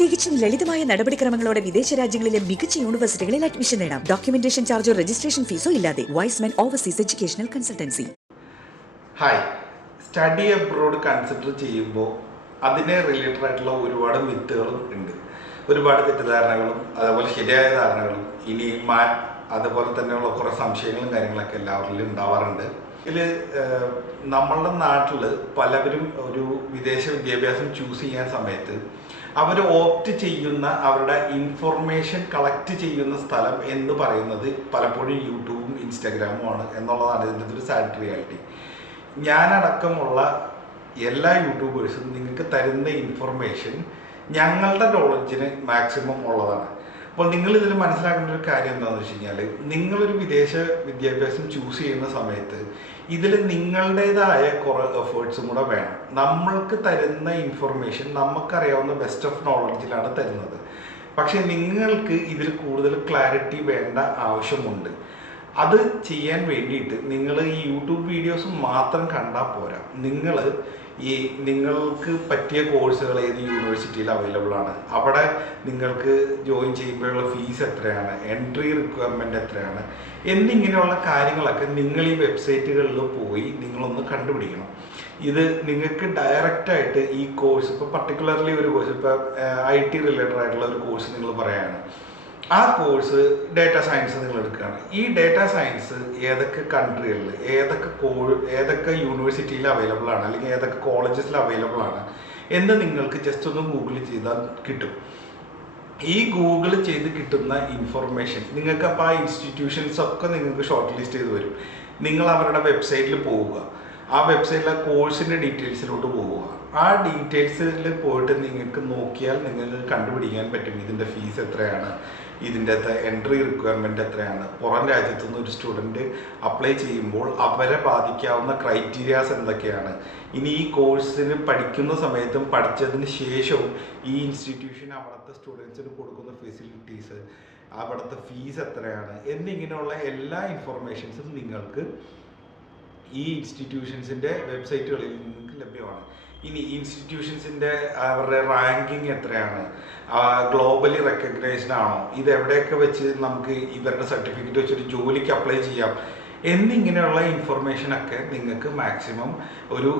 തികച്ചും ലളിതമായ നടപടിക്രമങ്ങളോടെ വിദേശ രാജ്യങ്ങളിലെ മികച്ച യൂണിവേഴ്സിറ്റികളിൽ അഡ്മിഷൻ നേടാം. ഡോക്യുമെന്റേഷൻ ചാർജോ രജിസ്ട്രേഷൻ ഫീസോ ഇല്ലാതെ. Wise men overseas educational consultancy. Hi, study abroad consider ചെയ്യുമ്പോൾ അതിനെ റിലേറ്റഡ് ആയിട്ടുള്ള ഒരുപാട് മിത്തുകളും ഉണ്ട്, ഒരുപാട് തെറ്റിദ്ധാരണകളും അതുപോലെ ശരിയായ ധാരണകളും ഇനി അതുപോലെ തന്നെയുള്ള കുറേ സംശയങ്ങളും കാര്യങ്ങളൊക്കെ എല്ലാവരിലും ഉണ്ടാവാറുണ്ട്. ഇതിൽ നമ്മളുടെ നാട്ടിൽ പലവരും ഒരു വിദേശ വിദ്യാഭ്യാസം ചൂസ് ചെയ്യാൻ സമയത്ത് അവർ ഓപ്റ്റ് ചെയ്യുന്ന അവരുടെ ഇൻഫർമേഷൻ കളക്ട് ചെയ്യുന്ന സ്ഥലം എന്ന് പറയുന്നത് പലപ്പോഴും യൂട്യൂബും ഇൻസ്റ്റാഗ്രാമും ആണ് എന്നുള്ളതാണ് ഇതിൻ്റെ ഒരു സാഡ് റിയാലിറ്റി. ഞാനടക്കമുള്ള എല്ലാ യൂട്യൂബേഴ്സും നിങ്ങൾക്ക് തരുന്ന ഇൻഫർമേഷൻ ഞങ്ങളുടെ നോളജിന് മാക്സിമം ഉള്ളതാണ്. അപ്പോൾ നിങ്ങൾ ഇതിൽ മനസ്സിലാക്കേണ്ട ഒരു കാര്യം എന്താണെന്ന് വെച്ച് കഴിഞ്ഞാൽ, നിങ്ങളൊരു വിദേശ വിദ്യാഭ്യാസം ചൂസ് ചെയ്യുന്ന സമയത്ത് ഇതിൽ നിങ്ങളുടേതായ കുറേ എഫേർട്സും കൂടെ വേണം. നമ്മൾക്ക് തരുന്ന ഇൻഫർമേഷൻ നമുക്കറിയാവുന്ന ബെസ്റ്റ് ഓഫ് നോളജിലാണ് തരുന്നത്. പക്ഷേ നിങ്ങൾക്ക് ഇതിൽ കൂടുതൽ ക്ലാരിറ്റി വേണ്ട ആവശ്യമുണ്ട്. അത് ചെയ്യാൻ വേണ്ടിയിട്ട് നിങ്ങൾ ഈ യൂട്യൂബ് വീഡിയോസ് മാത്രം കണ്ടാൽ പോരാ. നിങ്ങൾക്ക് പറ്റിയ കോഴ്സുകൾ ഏത് യൂണിവേഴ്സിറ്റിയിൽ അവൈലബിൾ ആണ്, അവിടെ നിങ്ങൾക്ക് ജോയിൻ ചെയ്യുമ്പോഴുള്ള ഫീസ് എത്രയാണ്, എൻട്രി റിക്വയർമെൻറ്റ് എത്രയാണ് എന്നിങ്ങനെയുള്ള കാര്യങ്ങളൊക്കെ നിങ്ങൾ ഈ വെബ്സൈറ്റുകളിൽ പോയി നിങ്ങളൊന്ന് കണ്ടുപിടിക്കണം. ഇത് നിങ്ങൾക്ക് ഡയറക്റ്റായിട്ട് ഈ കോഴ്സ്, ഇപ്പോൾ പർട്ടിക്കുലർലി ഒരു കോഴ്സ്, ഇപ്പോൾ IT റിലേറ്റഡ് ആയിട്ടുള്ള ഒരു കോഴ്സ് നിങ്ങൾ പറയുകയാണ്, ആ കോഴ്സ് ഡേറ്റ സയൻസ് നിങ്ങൾ എടുക്കുകയാണ്. ഈ ഡേറ്റ സയൻസ് ഏതൊക്കെ കൺട്രികളിൽ ഏതൊക്കെ യൂണിവേഴ്സിറ്റിയിൽ അവൈലബിൾ ആണ്, അല്ലെങ്കിൽ ഏതൊക്കെ കോളേജസിൽ അവൈലബിൾ ആണ് എന്ന് നിങ്ങൾക്ക് ജസ്റ്റ് ഒന്ന് ഗൂഗിൾ ചെയ്താൽ കിട്ടും. ഈ ഗൂഗിൾ ചെയ്ത് കിട്ടുന്ന ഇൻഫർമേഷൻ നിങ്ങൾക്ക് അപ്പോൾ ആ ഇൻസ്റ്റിറ്റ്യൂഷൻസ് ഒക്കെ നിങ്ങൾക്ക് ഷോർട്ട് ലിസ്റ്റ് ചെയ്ത് വരും. നിങ്ങൾ അവരുടെ വെബ്സൈറ്റിൽ പോവുക, ആ വെബ്സൈറ്റിലെ കോഴ്സിൻ്റെ ഡീറ്റെയിൽസിലോട്ട് പോവുക. ആ ഡീറ്റെയിൽസിൽ പോയിട്ട് നിങ്ങൾക്ക് നോക്കിയാൽ നിങ്ങൾക്ക് കണ്ടുപിടിക്കാൻ പറ്റും ഇതിൻ്റെ ഫീസ് എത്രയാണ്, ഇതിൻ്റെ എൻട്രി റിക്വയർമെൻറ്റ് എത്രയാണ്, പുറം രാജ്യത്തുനിന്ന് ഒരു സ്റ്റുഡൻറ്റ് അപ്ലൈ ചെയ്യുമ്പോൾ അവരെ ബാധിക്കാവുന്ന ക്രൈറ്റീരിയാസ് എന്തൊക്കെയാണ്, ഇനി ഈ കോഴ്സിന് പഠിക്കുന്ന സമയത്തും പഠിച്ചതിന് ശേഷവും ഈ ഇൻസ്റ്റിറ്റ്യൂഷൻ അവിടുത്തെ സ്റ്റുഡൻസിന് കൊടുക്കുന്ന ഫെസിലിറ്റീസ്, അവിടുത്തെ ഫീസ് എത്രയാണ് എന്നിങ്ങനെയുള്ള എല്ലാ ഇൻഫർമേഷൻസും നിങ്ങൾക്ക് ഈ ഇൻസ്റ്റിറ്റ്യൂഷൻസിൻ്റെ വെബ്സൈറ്റുകളിൽ നിങ്ങൾക്ക് ലഭ്യമാണ്. ഇനി ഇൻസ്റ്റിറ്റ്യൂഷൻസിൻ്റെ അവരുടെ റാങ്കിങ് എത്രയാണ്, ഗ്ലോബലി റെക്കഗ്നൈസ്ഡ് ആണോ, ഇത് എവിടെയൊക്കെ വെച്ച് നമുക്ക് ഇവരുടെ സർട്ടിഫിക്കറ്റ് വെച്ചൊരു ജോലിക്ക് അപ്ലൈ ചെയ്യാം എന്നിങ്ങനെയുള്ള ഇൻഫർമേഷനൊക്കെ നിങ്ങൾക്ക് മാക്സിമം ഒരു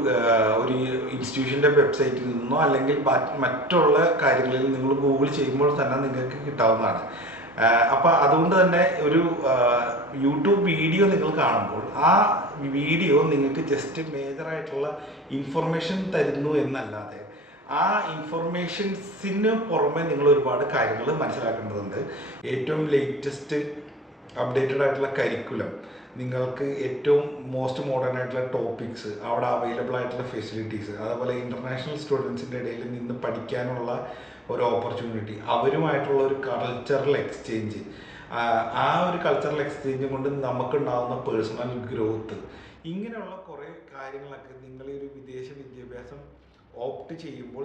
ഇൻസ്റ്റിറ്റ്യൂഷൻ്റെ വെബ്സൈറ്റിൽ നിന്നോ അല്ലെങ്കിൽ മറ്റുള്ള കാര്യങ്ങളിൽ നിങ്ങൾ ഗൂഗിൾ ചെയ്യുമ്പോൾ തന്നെ നിങ്ങൾക്ക് കിട്ടാവുന്നതാണ്. അപ്പോൾ അതുകൊണ്ട് തന്നെ ഒരു യൂട്യൂബ് വീഡിയോ നിങ്ങൾ കാണുമ്പോൾ ആ വീഡിയോ നിങ്ങൾക്ക് ജസ്റ്റ് മേജറായിട്ടുള്ള ഇൻഫർമേഷൻ തരുന്നു എന്നല്ലാതെ ആ ഇൻഫർമേഷൻസിന് പുറമെ നിങ്ങൾ ഒരുപാട് കാര്യങ്ങൾ മനസ്സിലാക്കേണ്ടതുണ്ട്. ഏറ്റവും ലേറ്റസ്റ്റ് അപ്ഡേറ്റഡ് ആയിട്ടുള്ള കരിക്കുലം, നിങ്ങൾക്ക് ഏറ്റവും മോസ്റ്റ് മോഡേൺ ആയിട്ടുള്ള ടോപ്പിക്സ്, അവിടെ അവൈലബിൾ ആയിട്ടുള്ള ഫെസിലിറ്റീസ്, അതുപോലെ ഇൻ്റർനാഷണൽ സ്റ്റുഡൻസിൻ്റെ ഇടയിൽ നിന്ന് പഠിക്കാനുള്ള ഒരു ഓപ്പർച്യൂണിറ്റി, അവരുമായിട്ടുള്ള ഒരു കൾച്ചറൽ എക്സ്ചേഞ്ച്, ആ ഒരു കൾച്ചറൽ എക്സ്ചേഞ്ച് കൊണ്ട് നമുക്കുണ്ടാകുന്ന പേഴ്സണൽ ഗ്രോത്ത്, ഇങ്ങനെയുള്ള കുറേ കാര്യങ്ങളൊക്കെ നിങ്ങൾ ഈ ഒരു വിദേശ വിദ്യാഭ്യാസം ഓപ്റ്റ് ചെയ്യുമ്പോൾ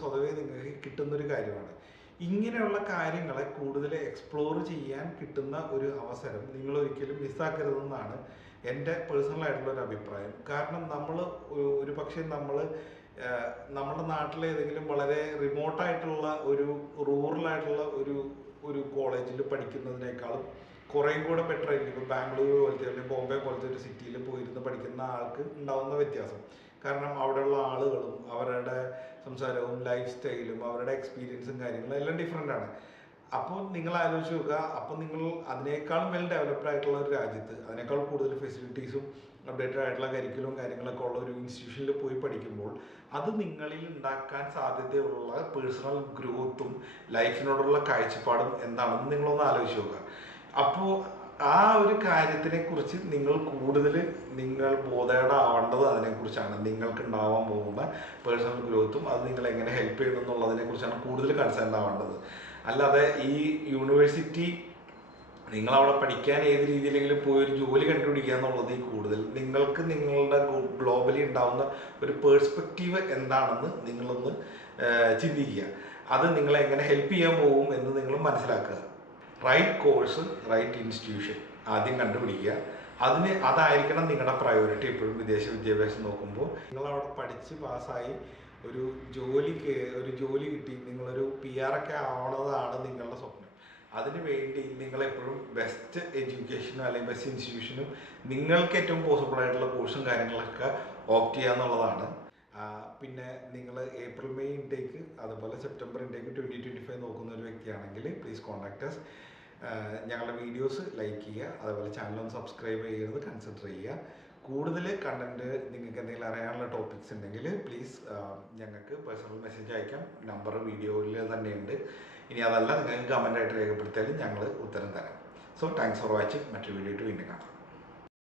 സ്വതവേ നിങ്ങൾക്ക് കിട്ടുന്നൊരു കാര്യമാണ്. ഇങ്ങനെയുള്ള കാര്യങ്ങളെ കൂടുതൽ എക്സ്പ്ലോർ ചെയ്യാൻ കിട്ടുന്ന ഒരു അവസരം നിങ്ങൾ ഒരിക്കലും മിസ്സാക്കരുതെന്നാണ് എൻ്റെ പേഴ്സണലായിട്ടുള്ള ഒരു അഭിപ്രായം. കാരണം ഒരു പക്ഷേ നമ്മുടെ നാട്ടിലെ ഏതെങ്കിലും വളരെ റിമോട്ടായിട്ടുള്ള ഒരു റൂറലായിട്ടുള്ള ഒരു കോളേജിൽ പഠിക്കുന്നതിനേക്കാളും കുറേയും കൂടെ ബെറ്റർ ആയിരിക്കും. ഇപ്പോൾ ബാംഗ്ലൂർ പോലത്തെ അല്ലെങ്കിൽ ബോംബെ പോലത്തെ ഒരു സിറ്റിയിൽ പോയിരുന്ന് പഠിക്കുന്ന ആൾക്ക് ഉണ്ടാകുന്ന വ്യത്യാസം. കാരണം അവിടെയുള്ള ആളുകളും അവരുടെ സംസാരവും ലൈഫ് സ്റ്റൈലും അവരുടെ എക്സ്പീരിയൻസും കാര്യങ്ങളും എല്ലാം ഡിഫറെൻ്റ് ആണ്. അപ്പോൾ നിങ്ങൾ ആലോചിച്ച് നോക്കുക, അപ്പോൾ നിങ്ങൾ അതിനേക്കാളും വെൽ ഡെവലപ്ഡ് ആയിട്ടുള്ള ഒരു രാജ്യത്ത് അതിനേക്കാൾ കൂടുതൽ ഫെസിലിറ്റീസും അപ്ഡേറ്റഡ് ആയിട്ടുള്ള കരിക്കുലവും കാര്യങ്ങളൊക്കെ ഉള്ള ഒരു ഇൻസ്റ്റിറ്റ്യൂഷനിൽ പോയി പഠിക്കുമ്പോൾ അത് നിങ്ങളിൽ ഉണ്ടാക്കാൻ സാധ്യതയുള്ള പേഴ്സണൽ ഗ്രോത്തും ലൈഫിനോടുള്ള കാഴ്ചപ്പാടും എന്താണെന്ന് നിങ്ങളൊന്ന് ആലോചിച്ച് നോക്കുക. അപ്പോൾ ആ ഒരു കാര്യത്തിനെക്കുറിച്ച് നിങ്ങൾ ബോധേഡാവേണ്ടത് അതിനെക്കുറിച്ചാണ്. നിങ്ങൾക്ക് ഉണ്ടാവാൻ പോകുന്ന പേഴ്സണൽ ഗ്രോത്തും അത് നിങ്ങളെ എങ്ങനെ ഹെൽപ്പ് ചെയ്യണം എന്നുള്ളതിനെക്കുറിച്ചാണ് കൂടുതൽ കൺസേൺ ആവേണ്ടത്. അല്ലാതെ ഈ യൂണിവേഴ്സിറ്റി നിങ്ങളവിടെ പഠിക്കാൻ ഏത് രീതിയിലെങ്കിലും പോയി ഒരു ജോലി കണ്ടുപിടിക്കുക എന്നുള്ളതിൽ കൂടുതൽ നിങ്ങൾക്ക് നിങ്ങളുടെ ഗ്ലോബലി ഉണ്ടാവുന്ന ഒരു പേഴ്സ്പെക്റ്റീവ് എന്താണെന്ന് നിങ്ങളൊന്ന് ചിന്തിക്കുക. അത് നിങ്ങളെ എങ്ങനെ ഹെൽപ്പ് ചെയ്യാൻ പോകും എന്ന് നിങ്ങൾ മനസ്സിലാക്കുക. റൈറ്റ് കോഴ്സ്, റൈറ്റ് ഇൻസ്റ്റിറ്റ്യൂഷൻ ആദ്യം കണ്ടുപിടിക്കുക. അതായിരിക്കണം നിങ്ങളുടെ പ്രയോറിറ്റി. എപ്പോഴും വിദേശ വിദ്യാഭ്യാസം നോക്കുമ്പോൾ നിങ്ങളവിടെ പഠിച്ച് പാസ്സായി ഒരു ഒരു ജോലി കിട്ടി നിങ്ങളൊരു PR ഒക്കെ ആവണതാണ് നിങ്ങളുടെ സ്വപ്നം. അതിന് വേണ്ടി നിങ്ങളെപ്പോഴും ബെസ്റ്റ് എഡ്യൂക്കേഷനും അല്ലെങ്കിൽ ബെസ്റ്റ് ഇൻസ്റ്റിറ്റ്യൂഷനും നിങ്ങൾക്ക് ഏറ്റവും പോസിബിൾ ആയിട്ടുള്ള കോഴ്സും കാര്യങ്ങളൊക്കെ ഓപ്റ്റ് ചെയ്യുക എന്നുള്ളതാണ്. പിന്നെ നിങ്ങൾ ഏപ്രിൽ മെയ് ഇൻടേക്ക് അതുപോലെ സെപ്റ്റംബർ ഇൻടേക്ക് 2025 നോക്കുന്ന ഒരു വ്യക്തിയാണെങ്കിൽ പ്ലീസ് കോൺടാക്ട് അസ്. ഞങ്ങളുടെ വീഡിയോസ് ലൈക്ക് ചെയ്യുക, അതുപോലെ ചാനലൊന്ന് സബ്സ്ക്രൈബ് ചെയ്യുന്നത് കൺസിഡർ ചെയ്യുക. കൂടുതൽ കണ്ടൻറ്റ് നിങ്ങൾക്ക് എന്തെങ്കിലും അറിയാനുള്ള ടോപ്പിക്സ് ഉണ്ടെങ്കിൽ പ്ലീസ് ഞങ്ങൾക്ക് പേഴ്സണൽ മെസ്സേജ് അയക്കാം. നമ്പർ വീഡിയോയിൽ തന്നെയുണ്ട്. ഇനി അതല്ല നിങ്ങൾക്ക് കമൻ്റായിട്ട് രേഖപ്പെടുത്തിയാലും ഞങ്ങൾ ഉത്തരം തരാം. So thanks for watching. മറ്റൊരു വീഡിയോ വീണ്ടും കാണാം.